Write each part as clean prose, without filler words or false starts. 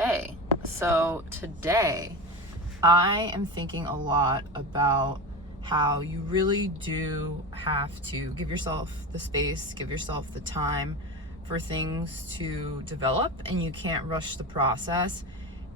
Okay, so today I am thinking a lot about how you really do have to give yourself the space, give yourself the time for things to develop, and you can't rush the process.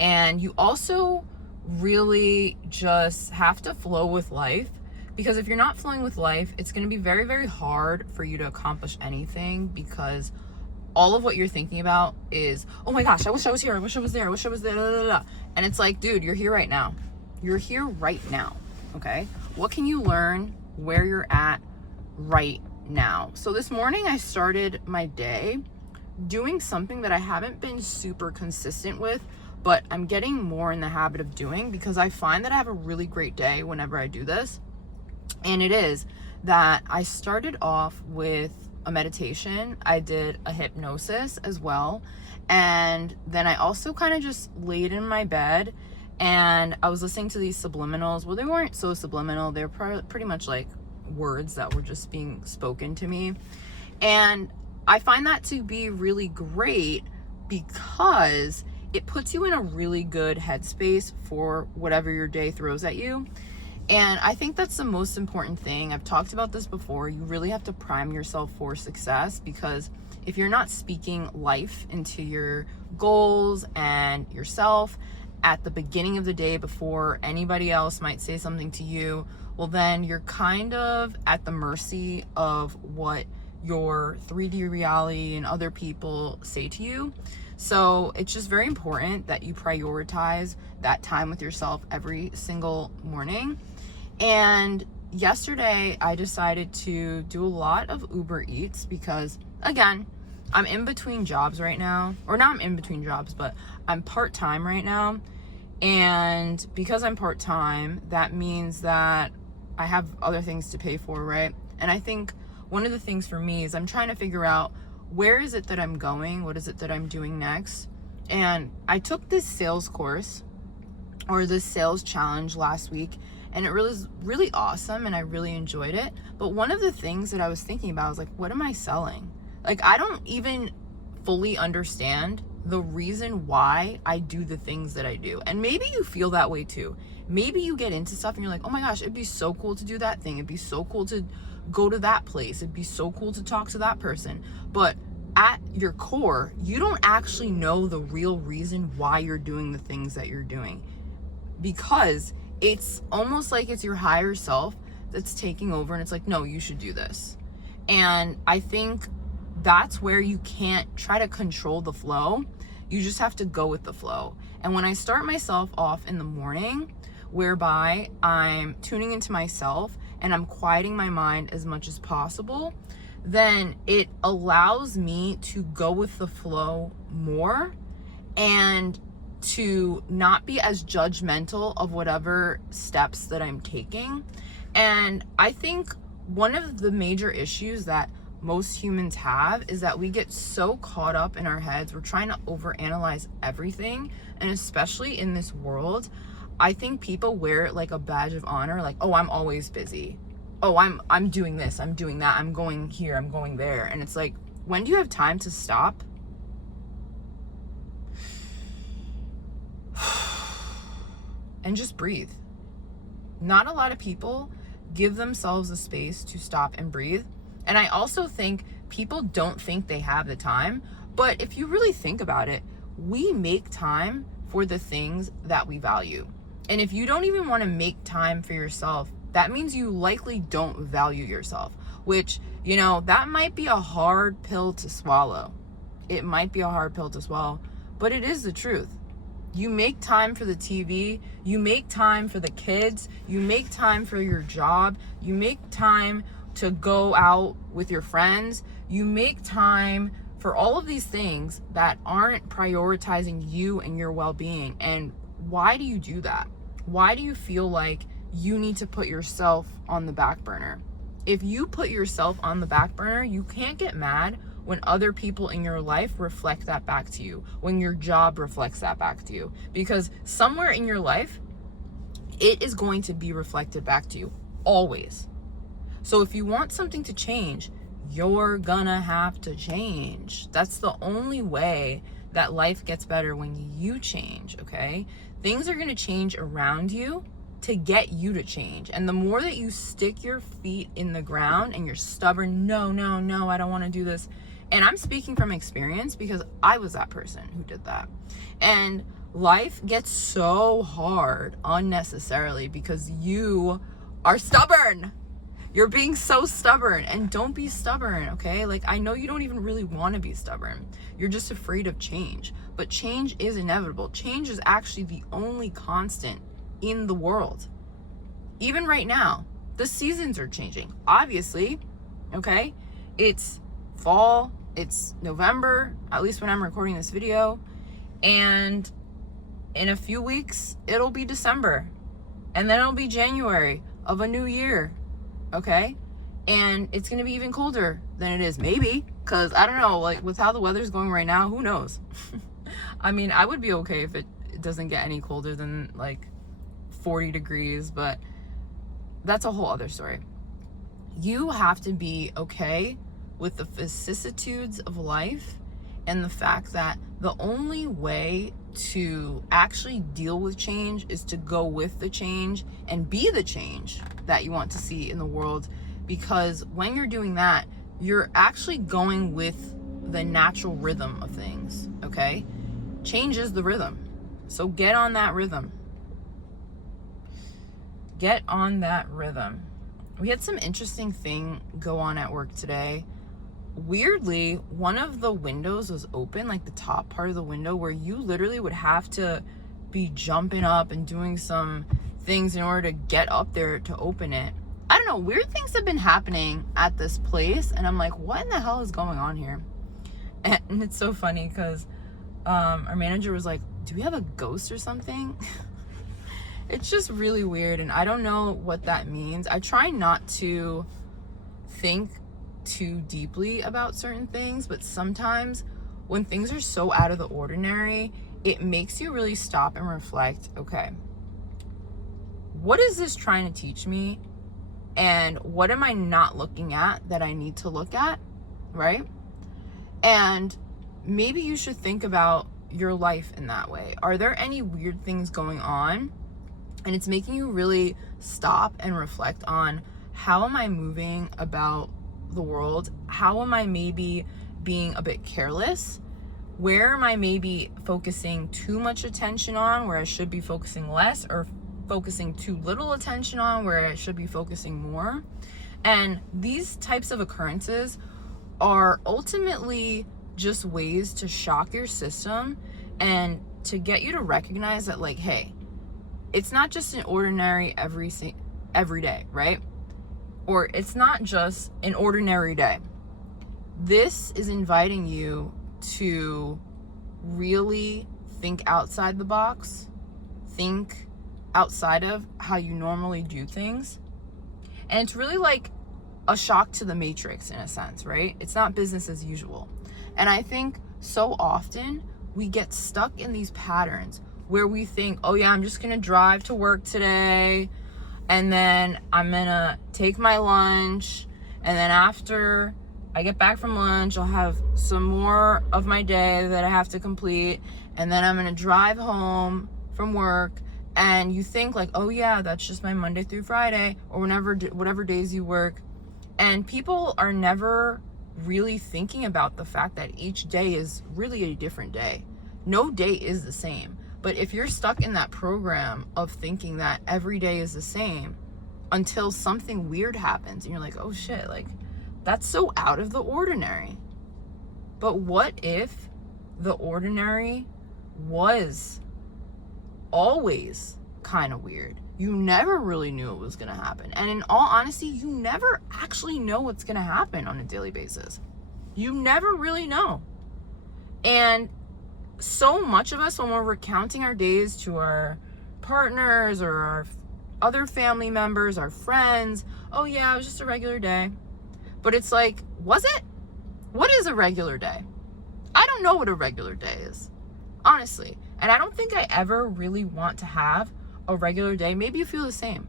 And you also really just have to flow with life, because if you're not flowing with life, it's going to be very, very hard for you to accomplish anything, because all of what you're thinking about is, oh my gosh, I wish I was here, I wish I was there, I wish I was there, blah, blah, blah. And it's like, dude, you're here right now. You're here right now, okay? What can you learn where you're at right now? So this morning I started my day doing something that I haven't been super consistent with, but I'm getting more in the habit of doing, because I find that I have a really great day whenever I do this. And it is that I started off with a meditation. I did a hypnosis as well. And then I also kind of just laid in my bed and I was listening to these subliminals. Well, they weren't so subliminal. They're pretty much like words that were just being spoken to me. And I find that to be really great, because it puts you in a really good headspace for whatever your day throws at you. And I think that's the most important thing. I've talked about this before. You really have to prime yourself for success, because if you're not speaking life into your goals and yourself at the beginning of the day before anybody else might say something to you, well, then you're kind of at the mercy of what your 3D reality and other people say to you. So it's just very important that you prioritize that time with yourself every single morning. And yesterday I decided to do a lot of Uber Eats, because again, I'm in between jobs right now, or not I'm in between jobs, but I'm part-time right now. And because I'm part-time, that means that I have other things to pay for, right? And I think one of the things for me is I'm trying to figure out, where is it that I'm going? What is it that I'm doing next? And I took this sales course, or this sales challenge last week, and it was really awesome and I really enjoyed it. But one of the things that I was thinking about was like, what am I selling? Like, I don't even fully understand the reason why I do the things that I do. And maybe you feel that way too. Maybe you get into stuff and you're like, oh my gosh, it'd be so cool to do that thing. It'd be so cool to go to that place. It'd be so cool to talk to that person. But at your core, you don't actually know the real reason why you're doing the things that you're doing, because it's almost like it's your higher self that's taking over, and it's like, no, you should do this. And I think that's where you can't try to control the flow. You just have to go with the flow. And when I start myself off in the morning, whereby I'm tuning into myself and I'm quieting my mind as much as possible, then it allows me to go with the flow more, and to not be as judgmental of whatever steps that I'm taking. And I think one of the major issues that most humans have is that we get so caught up in our heads. We're trying to overanalyze everything. And especially in this world, I think people wear it like a badge of honor. Like, oh, I'm always busy. Oh, I'm doing this, I'm doing that, I'm going here, I'm going there. And it's like, when do you have time to stop and just breathe? Not a lot of people give themselves a space to stop and breathe. And I also think people don't think they have the time. But if you really think about it, we make time for the things that we value. And if you don't even want to make time for yourself, that means you likely don't value yourself, which, you know, that might be a hard pill to swallow. It might be a hard pill to swallow, but it is the truth. You make time for the TV, you make time for the kids, you make time for your job, you make time to go out with your friends, you make time for all of these things that aren't prioritizing you and your well-being. And why do you do that? Why do you feel like you need to put yourself on the back burner? If you put yourself on the back burner, you can't get mad when other people in your life reflect that back to you, when your job reflects that back to you, because somewhere in your life, it is going to be reflected back to you, always. So if you want something to change, you're gonna have to change. That's the only way that life gets better when you change, okay? Things are going to change around you to get you to change. And the more that you stick your feet in the ground and you're stubborn, no, I don't want to do this. And I'm speaking from experience because I was that person who did that. And life gets so hard unnecessarily because you are stubborn. You're being so stubborn, and don't be stubborn, okay? Like, I know you don't even really want to be stubborn. You're just afraid of change, but change is inevitable. Change is actually the only constant in the world. Even right now, the seasons are changing, obviously, okay? It's fall, it's November, at least when I'm recording this video, and in a few weeks, it'll be December, and then it'll be January of a new year. Okay, and it's gonna be even colder than it is, maybe, because I don't know, like with how the weather's going right now, who knows? I mean, I would be okay if it doesn't get any colder than like 40 degrees, but that's a whole other story. You have to be okay with the vicissitudes of life and the fact that the only way to actually deal with change is to go with the change and be the change that you want to see in the world, because when you're doing that, you're actually going with the natural rhythm of things, okay? Change is the rhythm. So get on that rhythm. Get on that rhythm. We had some interesting thing go on at work today. Weirdly, one of the windows was open, like the top part of the window, where you literally would have to be jumping up and doing some things in order to get up there to open it. I don't know, weird things have been happening at this place, and I'm like, what in the hell is going on here? And it's so funny because our manager was like, do we have a ghost or something? It's just really weird, and I don't know what that means. I try not to think too deeply about certain things, but sometimes when things are so out of the ordinary, it makes you really stop and reflect, okay, what is this trying to teach me? And what am I not looking at that I need to look at, right? And maybe you should think about your life in that way. Are there any weird things going on? And it's making you really stop and reflect on, how am I moving about the world? How am I maybe being a bit careless? Where am I maybe focusing too much attention on where I should be focusing less, or focusing too little attention on where I should be focusing more? And these types of occurrences are ultimately just ways to shock your system and to get you to recognize that, like, hey, it's not just an ordinary every day, right? Or it's not just an ordinary day. This is inviting you to really think outside the box, think outside of how you normally do things. And it's really like a shock to the matrix in a sense, right? It's not business as usual. And I think so often we get stuck in these patterns where we think, oh yeah, I'm just gonna drive to work today, and then I'm gonna take my lunch, and then after I get back from lunch, I'll have some more of my day that I have to complete, and then I'm gonna drive home from work. And you think like, oh yeah, that's just my Monday through Friday, or whatever days you work. And people are never really thinking about the fact that each day is really a different day. No day is the same. But if you're stuck in that program of thinking that every day is the same until something weird happens and you're like, oh shit, like that's so out of the ordinary. But what if the ordinary was always kind of weird? You never really knew it was going to happen. And in all honesty, you never actually know what's going to happen on a daily basis. You never really know. And so much of us, when we're recounting our days to our partners or our other family members, our friends, oh yeah, it was just a regular day. But it's like, was it? What is a regular day? I don't know what a regular day is, honestly. And I don't think I ever really want to have a regular day. Maybe you feel the same,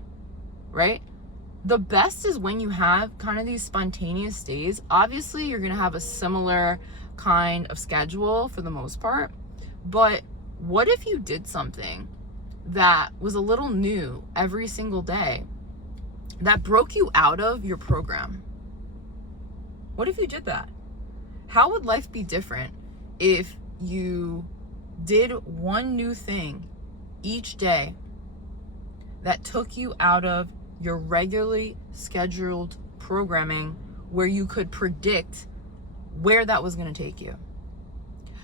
right? The best is when you have kind of these spontaneous days. Obviously, you're going to have a similar kind of schedule for the most part. But what if you did something that was a little new every single day that broke you out of your program? What if you did that? How would life be different if you did one new thing each day that took you out of your regularly scheduled programming, where you could predict where that was going to take you?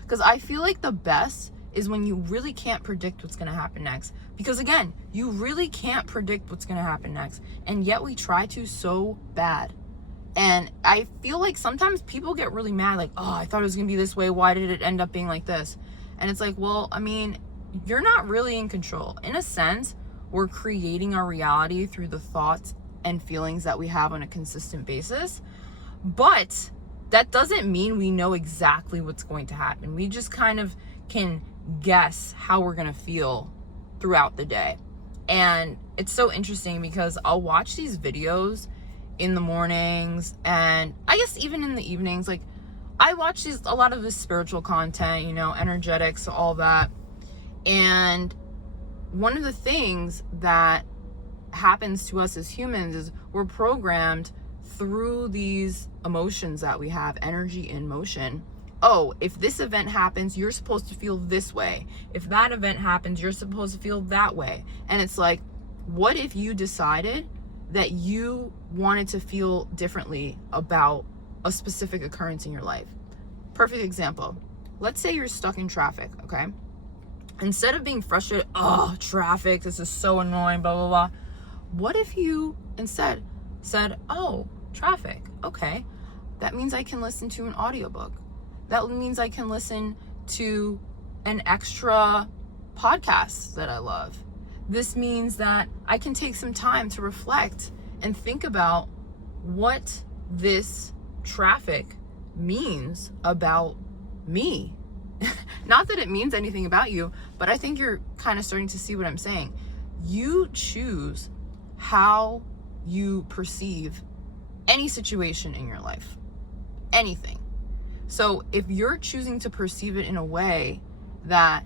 Because I feel like the best is when you really can't predict what's going to happen next. Because again, you really can't predict what's going to happen next. And yet we try to so bad. And I feel like sometimes people get really mad, like, oh, I thought it was going to be this way. Why did it end up being like this? And it's like, well, I mean, you're not really in control. In a sense, we're creating our reality through the thoughts and feelings that we have on a consistent basis. But that doesn't mean we know exactly what's going to happen. We just kind of can guess how we're going to feel throughout the day. And it's so interesting because I'll watch these videos in the mornings, and I guess even in the evenings. Like, I watch a lot of this spiritual content, you know, energetics, all that. And one of the things that happens to us as humans is we're programmed through these emotions that we have, energy in motion. Oh, if this event happens, you're supposed to feel this way. If that event happens, you're supposed to feel that way. And it's like, what if you decided that you wanted to feel differently about a specific occurrence in your life? Perfect example. Let's say you're stuck in traffic, okay? Instead of being frustrated, oh, traffic, this is so annoying, blah, blah, blah. What if you instead said, oh, traffic, okay, that means I can listen to an audiobook. That means I can listen to an extra podcast that I love. This means that I can take some time to reflect and think about what this traffic means about me. Not that it means anything about you, but I think you're kind of starting to see what I'm saying. You choose how you perceive any situation in your life, anything. So if you're choosing to perceive it in a way that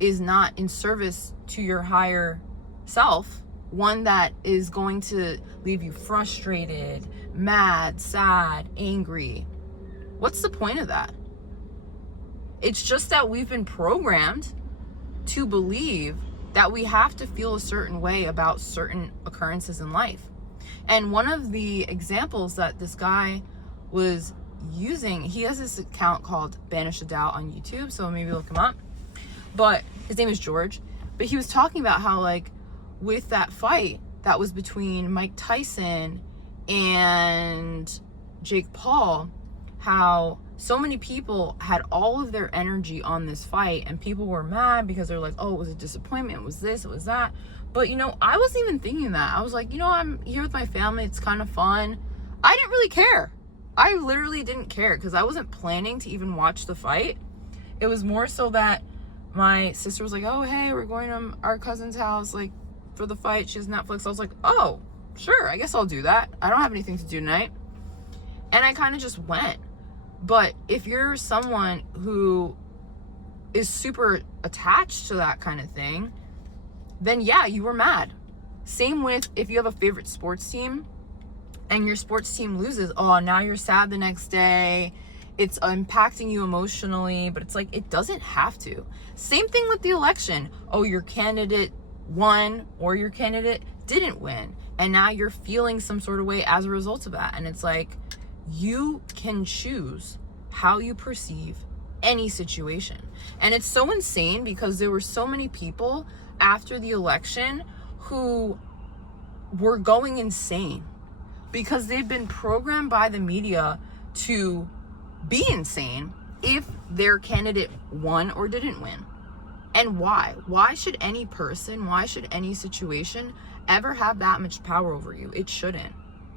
is not in service to your higher self, one that is going to leave you frustrated, mad, sad, angry, what's the point of that? It's just that we've been programmed to believe that we have to feel a certain way about certain occurrences in life. And one of the examples that this guy was using, he has this account called Banish the Doubt on YouTube, so maybe look him up. But his name is George. But he was talking about how, like, with that fight that was between Mike Tyson and Jake Paul, how so many people had all of their energy on this fight, and people were mad because they're like, oh, it was a disappointment, it was this, it was that. But, you know, I wasn't even thinking that. I was like, you know, I'm here with my family, it's kind of fun. I didn't really care. I literally didn't care because I wasn't planning to even watch the fight. It was more so that my sister was like, oh, hey, we're going to our cousin's house, like, for the fight. She has Netflix. I was like, oh, sure, I guess I'll do that. I don't have anything to do tonight. And I kind of just went. But if you're someone who is super attached to that kind of thing, then yeah, you were mad. Same with if you have a favorite sports team and your sports team loses. Oh, now you're sad the next day. It's impacting you emotionally, but it's like, it doesn't have to. Same thing with the election. Oh, your candidate won or your candidate didn't win. And now you're feeling some sort of way as a result of that. And it's like, you can choose how you perceive any situation. And it's so insane because there were so many people after the election who were going insane because they've been programmed by the media to be insane if their candidate won or didn't win. And why? Why should any person, why should any situation ever have that much power over you? It shouldn't.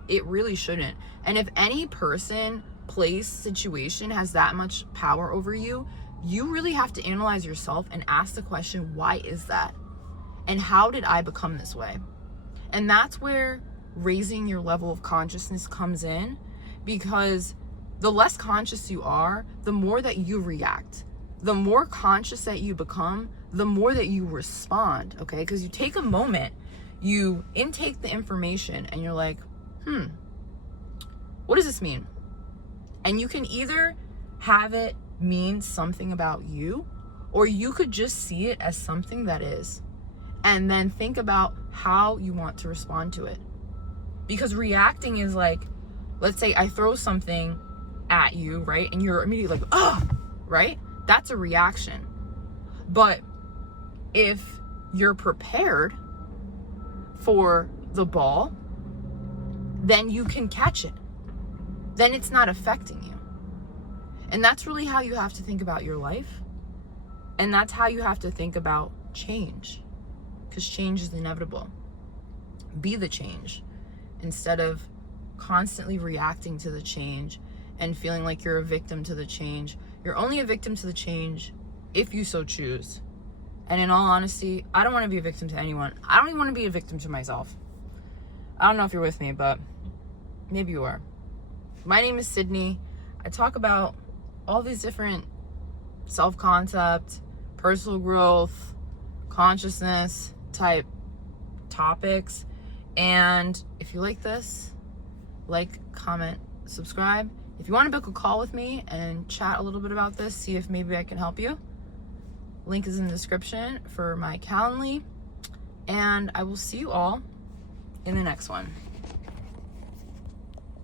It really shouldn't. And if any person, place, situation has that much power over you, you really have to analyze yourself and ask the question, why is that? And how did I become this way? And that's where raising your level of consciousness comes in, because the less conscious you are, the more that you react. The more conscious that you become, the more that you respond, okay? Because you take a moment, you intake the information, and you're like, what does this mean? And you can either have it mean something about you, or you could just see it as something that is. And then think about how you want to respond to it. Because reacting is like, let's say I throw something at you, right? And you're immediately like, oh, right? That's a reaction. But if you're prepared for the ball, then you can catch it. Then it's not affecting you. And that's really how you have to think about your life. And that's how you have to think about change. Because change is inevitable. Be the change instead of constantly reacting to the change and feeling like you're a victim to the change. You're only a victim to the change if you so choose. And in all honesty, I don't want to be a victim to anyone. I don't even want to be a victim to myself. I don't know if you're with me, but maybe you are. My name is Sydney. I talk about all these different self-concept, personal growth, consciousness type topics. And if you like this, like, comment, subscribe. If you want to book a call with me and chat a little bit about this, see if maybe I can help you, link is in the description for my Calendly. And I will see you all in the next one.